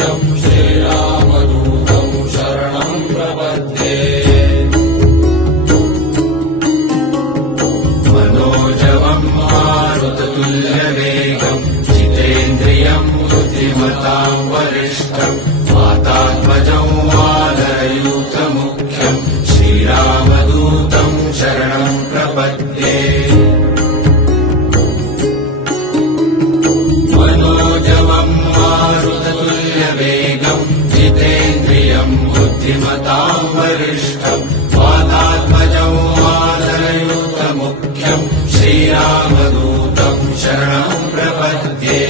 मुख्यम् श्रीरामदूतम् शरणम् प्रपद्ये मनोजवम् मारुततुल्यवेगम् जितेन्द्रियम् बुद्धिमताम् वरिष्ठम् वातात्मजम् वानरयूथमुख्यम् श्रीरामदूतम् शरणम् प्रपद्ये मनोजवम् मारुततुल्यवेगम् जितेन्द्रियम् बुद्धिमताम् वरिष्ठम् वातात्मजम् वानरयूथमुख्यम् श्रीरामदूतम् शरणम् प्रपद्ये